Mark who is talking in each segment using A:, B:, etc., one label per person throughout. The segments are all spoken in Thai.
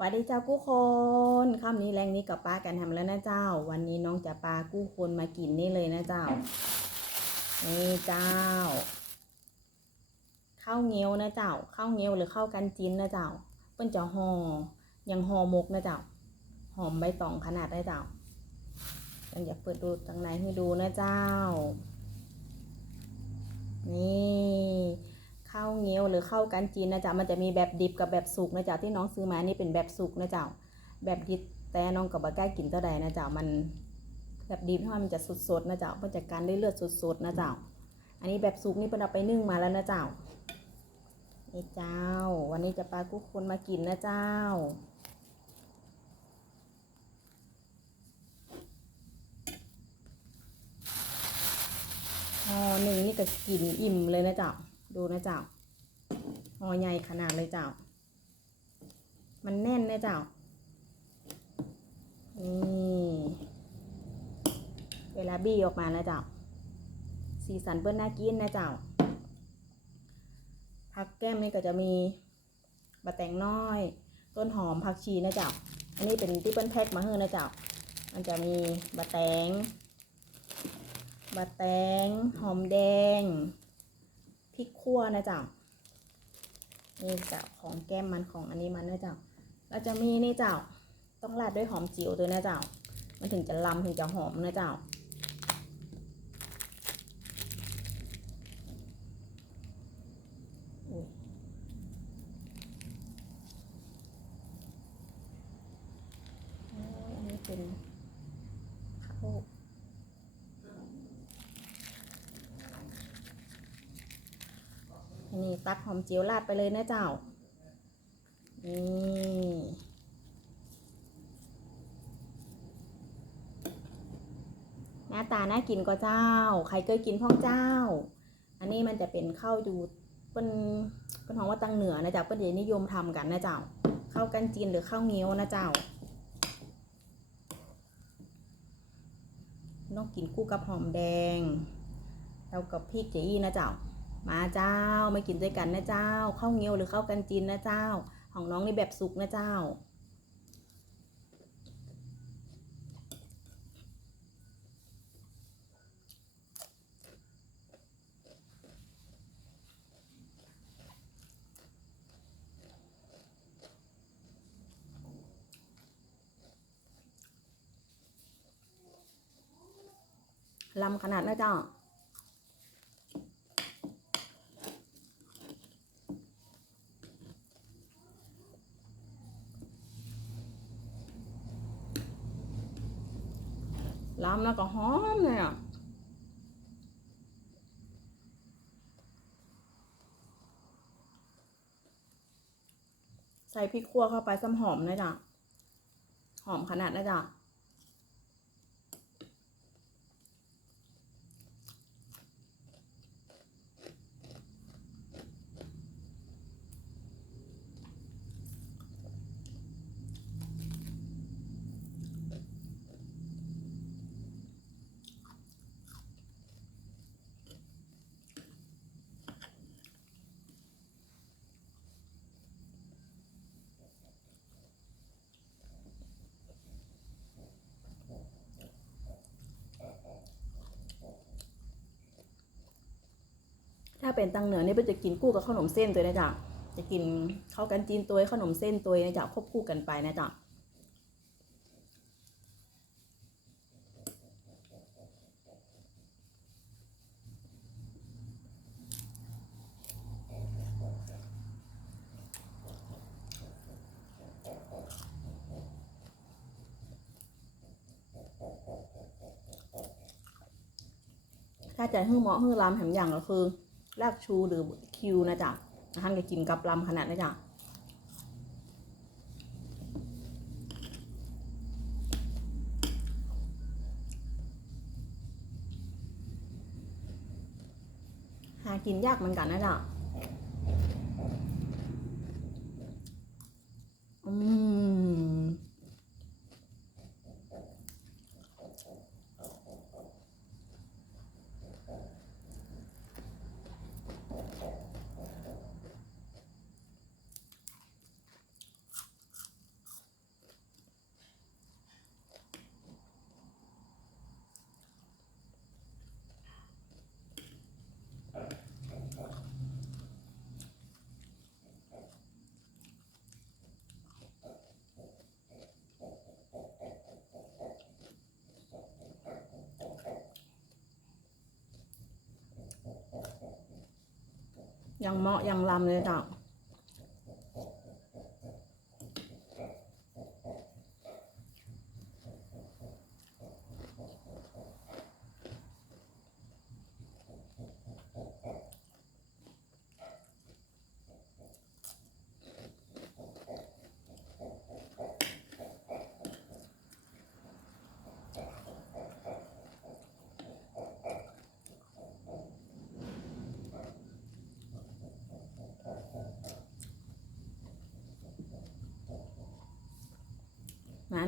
A: สวัสดีเจ้ากู้คนค่ำนี้แรงนี้กับป้ากันทำแล้วนะเจ้า วันนี้น้องจะปลากู้คนมากินนี่เลยนะเจ้า นี่เจ้า ข้าวเงี้ยวนะเจ้า ข้าวเงี้ยวหรือข้าวกันจินนะเจ้า เปิ้นจะห่อยังห่อหมกนะเจ้า หอมใบตองขนาดได้เจ้ายังอยากเปิดดูตรงไหนให้ดูนะเจ้า นี่ ข้าวเงี้ยวหรือข้าวกันจีนนะจ๊ะมันจะมีแบบดิบกับแบบสุกนะจ๊ะที่น้องซื้อมานี่เป็นแบบสุกนะจ๊ะแบบดิบแต่น้องกับบะกล้กินเท่าใดนะจ๊ะมันแบบดิบถ้ามันจะสดๆนะจ๊ะมันจะการได้เลือดสดๆนะจ๊ะอันนี้แบบสุกนี่เป็นเอาไปนึ่งมาแล้วนะจ๊ะนี่เจ้า วันนี้จะปากุคนมากินนะเจ้าห่อหนึ่งนี่ก็กินอิ่มเลยนะเจ้า ดูนะเจ้าหอใหญ่ขนาดเลยเจ้า มันแน่นนะเจ้า นี่ เวลาบี้ออกมานะเจ้า สีสันเปิ้ลน่ากินนะเจ้าผักแก้มนี่ก็จะมีบะแตงน้อย ต้นหอมผักชีนะเจ้า อันนี้เป็นที่เปิ้ลแพ็คมาให้นะเจ้า มันจะมีบะแตงบะแตงหอมแดง ริกคั่วนะจ๊ะนี่จ้ะของแก้มมันของอันนี้มันนะจ๊ะเราจะมีนี่จ้ะต้องราดด้วยหอมจิ๋วตัวนะจ๊ะมันถึงจะลำถึงจะหอมนะจ๊ะอุ๊ยโอ้ยอันนี้เป็นข้าว นี่ตักหอ มเจียวราดไปเลยนะเจ้า นี่หน้าตาน่ากินก็เจ้า ใครเคยกินพ่องเจ้า อันนี้มันจะเป็นข้าวดูเป็นเป็นของว่าตังเหนือนะเจ้าเปิ้นจะนิยมทำกันนะเจ้าข้าวกันจีนหรือข้าวเงี้ยวนะเจ้าต้องกินคู่กับหอมแดงแล้วกับพริกเจีนะเจ้า มาเจ้ามากินด้วยกันนะเจ้าข้าวเงี้ยวหรือข้าวกันจีนนะเจ้า ของน้องในแบบสุกนะเจ้า ลำขนาดนะเจ้า ล้ำ แล้วก็หอมเลยอะใส่พริกขั่วเข้าไปซ้ำหอมเลยจ้ะหอมขนาดนะจ๊ะ ถ้าเป็นตังเหนือนี่เป็นจะกินกู้กับขนมเส้นตัวนะจ๊ะจะกินข้าวกันจีนตัวขนมเส้นตัวนะจ๊ะควบคู่กันไปนะจ๊ะถ้าจะฮื้อเหมาะฮื้อลำแถมอย่างก็คือ ลากชูหรือคิวนะจ๊ะท่านก็กินกับลำขนาดนะจ๊ะหากินยากเหมือนกันนะจ๊ะ ยังเหมาะยังลำเลยเจ้า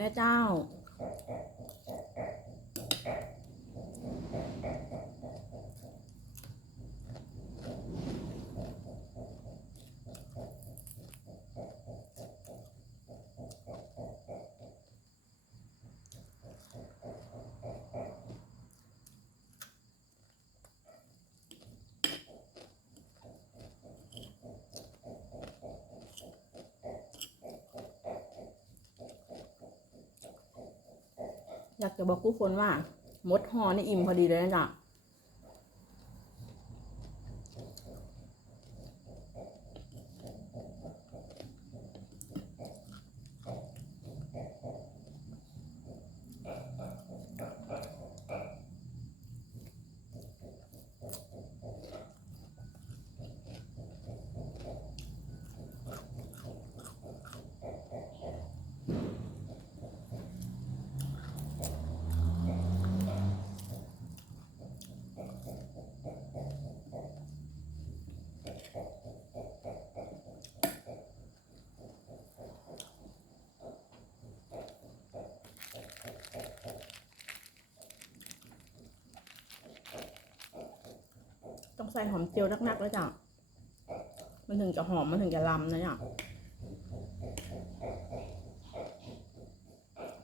A: นี่เจ้า อยากจะบอกผู้คนว่า มดหอนี่อิ่มพอดีเลยนะจ๊ะ ส่หอมเจียวนักๆแล้วจ้ะ มันถึงจะหอม มันถึงจะลำนะจ๊ะ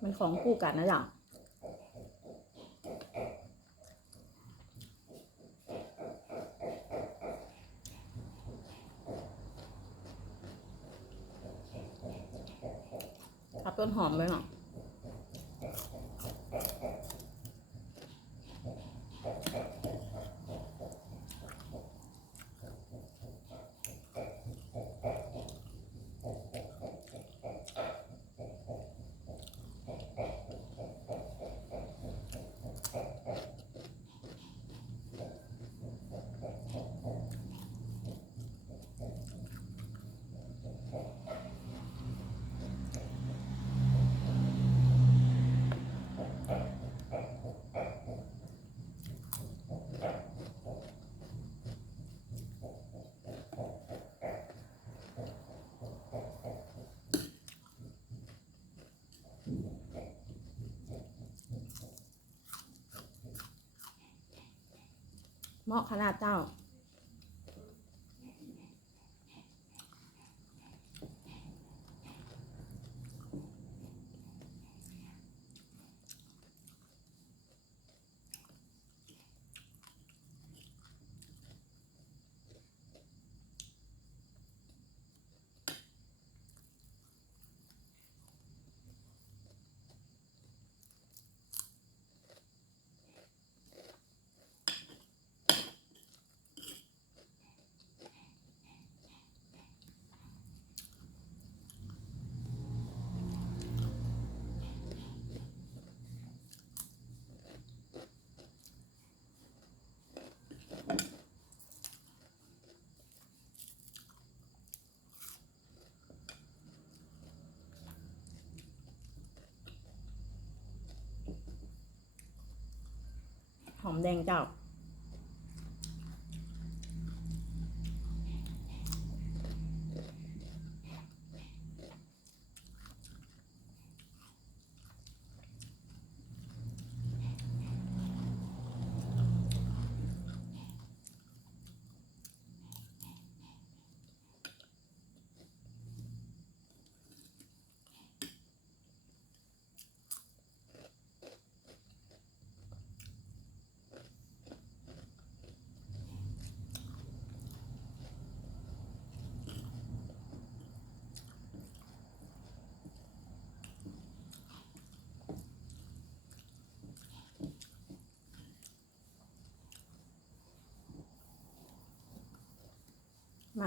A: มันของคู่กันนะจ๊ะทับต้นหอมเลยเนาะ เหมาะขนาดเจ้า หอมแดงเจ้า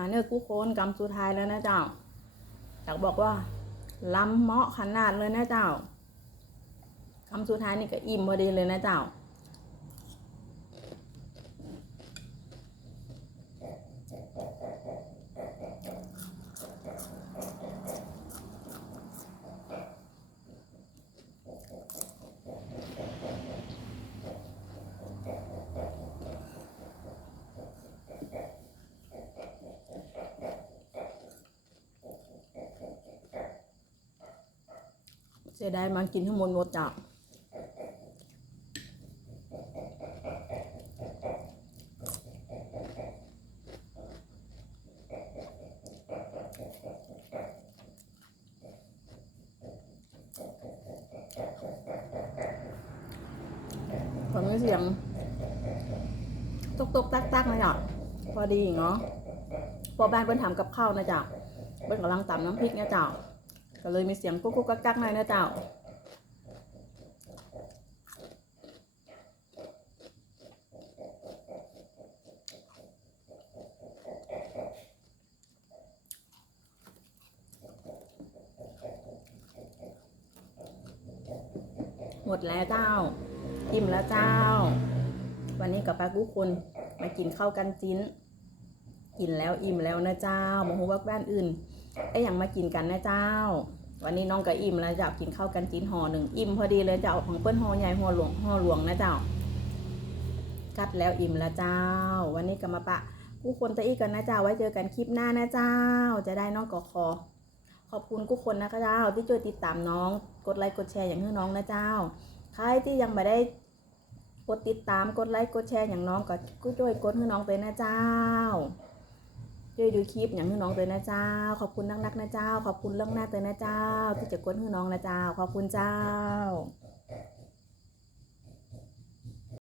A: เนื้อกู้โคนกำสุดท้ายแล้วนะเจ้าอยากบอกว่าล้ำเหมาะขนาดเลยนะเจ้าคำสุดท้ายนี่ก็อิ่มพอดีเลยนะเจ้า เสียดายมันกินทั้งหมดหมดจ้ะผมมีเสียงตุกตุกตักตักนะจ๊ะพอดีเนาะพอบ้านเพิ่นทำกับข้าวนะจ๊ะเพิ่นกำลังตำน้ำพริกนะจ๊ะ ก็เลยมีเสียงกุ๊กกุ๊กกักกักหน่อยนะเจ้าหมดแล้วเจ้า อิ่มแล้วเจ้า วันนี้กับป้ากุ๊กคนมากินข้าวกันจิ้น กินแล้วอิ่มแล้วนะเจ้าโมโหว่าบ้านอื่นไอ้อย่างมากินกันนะเจ้า วันนี้น้องก็อิ่มแล้วจะกินข้าวกันจีนห่อหนึ่งอิ่มพอดีเลยเจ้าของเปิ้ลห่อใหญ่ห่อหลวงห่อหลวงนะเจ้า กัดแล้วอิ่มแล้วเจ้า วันนี้ก็มาปะกู้คนตะอีกันนะเจ้าไว้เจอกันคลิปหน้านะเจ้า จะได้น้องก็ขอขอบคุณกู้คนนะคะเจ้าที่ช่วยติดตามน้อง กดไลค์กดแชร์อย่างให้น้องนะเจ้าใครที่ยังไม่ได้กดติดตามกดไลค์กดแชร์อย่างน้องก็กู้ช่วยกดให้น้องเลยนะเจ้า ช่วยดูคลิปอย่างให้น้องเตยนะเจ้า ขอบคุณนักๆนะเจ้า ขอบคุณเรื่องหน้าเตยนะเจ้า ที่จะกดให้น้องนะเจ้า ขอบคุณเจ้า